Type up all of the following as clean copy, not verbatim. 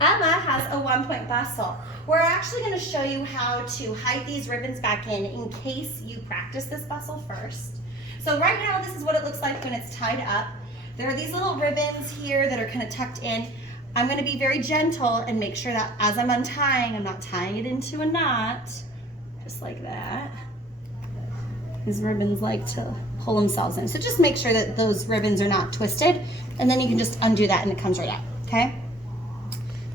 Emma has a 1-point bustle. We're actually going to show you how to hide these ribbons back in case you practice this bustle first. So right now, this is what it looks like when it's tied up. There are these little ribbons here that are kind of tucked in. I'm going to be very gentle and make sure that as I'm untying, I'm not tying it into a knot, just like that. These ribbons like to pull themselves in. So just make sure that those ribbons are not twisted, and then you can just undo that and it comes right out, okay?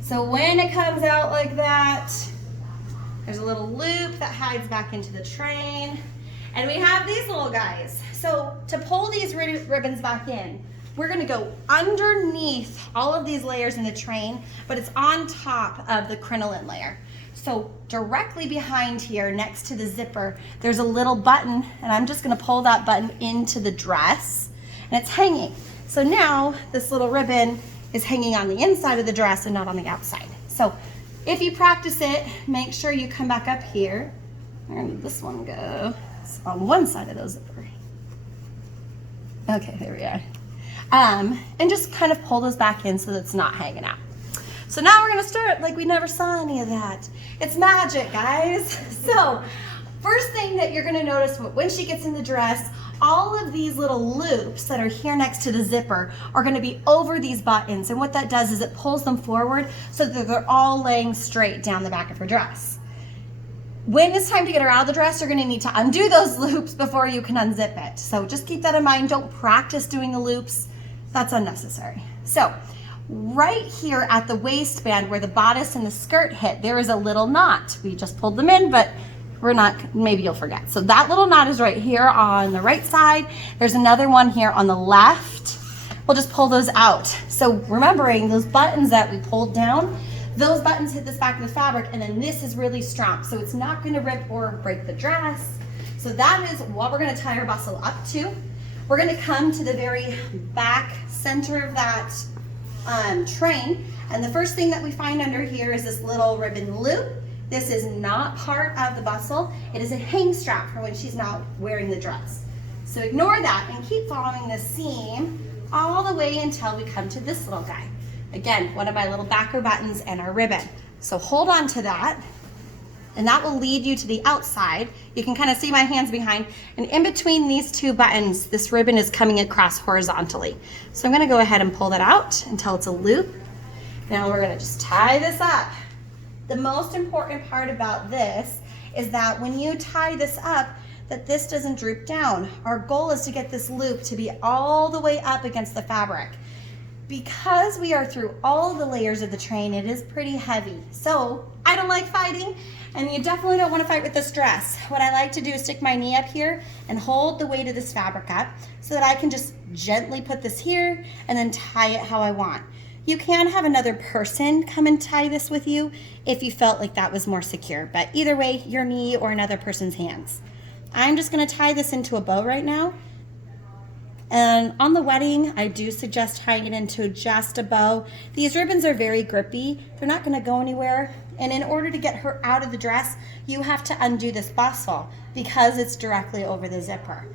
So when it comes out like that, there's a little loop that hides back into the train. And we have these little guys. So to pull these ribbons back in, we're gonna go underneath all of these layers in the train, but it's on top of the crinoline layer. So directly behind here, next to the zipper, there's a little button, and I'm just gonna pull that button into the dress, and it's hanging. So now this little ribbon is hanging on the inside of the dress and not on the outside. So if you practice it, make sure you come back up here. Where did this one go? It's on one side of the zipper. Okay, there we are. And just kind of pull those back in so that it's not hanging out. So now we're gonna start like we never saw any of that. It's magic, guys. So first thing that you're gonna notice when she gets in the dress, all of these little loops that are here next to the zipper are gonna be over these buttons. And what that does is it pulls them forward so that they're all laying straight down the back of her dress. When it's time to get her out of the dress, you're gonna need to undo those loops before you can unzip it. So just keep that in mind. Don't practice doing the loops. That's unnecessary. So right here at the waistband where the bodice and the skirt hit, there is a little knot. We just pulled them in, but we're not, maybe you'll forget. So that little knot is right here on the right side. There's another one here on the left. We'll just pull those out. So remembering those buttons that we pulled down, those buttons hit this back of the fabric, and then this is really strong. So it's not gonna rip or break the dress. So that is what we're gonna tie our bustle up to. We're gonna come to the very back center of that train, and the first thing that we find under here is this little ribbon loop. This is not part of the bustle. It is a hang strap for when she's not wearing the dress. So ignore that and keep following the seam all the way until we come to this little guy. Again, one of my little backer buttons and our ribbon. So hold on to that, and that will lead you to the outside. You can kind of see my hands behind, and in between these two buttons, this ribbon is coming across horizontally. So I'm gonna go ahead and pull that out until it's a loop. Now we're gonna just tie this up. The most important part about this is that when you tie this up, that this doesn't droop down. Our goal is to get this loop to be all the way up against the fabric. Because we are through all the layers of the train, it is pretty heavy. So I don't like fighting, and you definitely don't want to fight with this dress. What I like to do is stick my knee up here and hold the weight of this fabric up so that I can just gently put this here and then tie it how I want. You can have another person come and tie this with you if you felt like that was more secure, but either way, your knee or another person's hands. I'm just gonna tie this into a bow right now. And on the wedding, I do suggest tying it into just a bow. These ribbons are very grippy. They're not gonna go anywhere. And in order to get her out of the dress, you have to undo this bustle because it's directly over the zipper.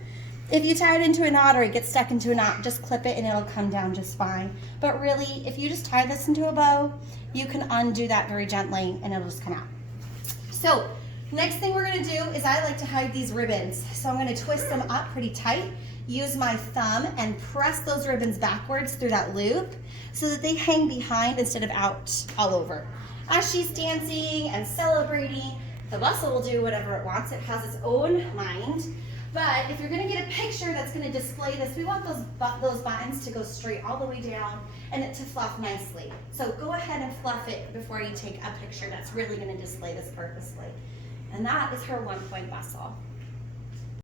If you tie it into a knot or it gets stuck into a knot, just clip it and it'll come down just fine. But really, if you just tie this into a bow, you can undo that very gently and it'll just come out. So next thing we're gonna do is I like to hide these ribbons. So I'm gonna twist them up pretty tight, use my thumb and press those ribbons backwards through that loop so that they hang behind instead of out all over. As she's dancing and celebrating, the bustle will do whatever it wants. It has its own mind. But if you're gonna get a picture that's gonna display this, we want those buttons to go straight all the way down and it to fluff nicely. So go ahead and fluff it before you take a picture that's really gonna display this purposely. And that is her 1-point bustle.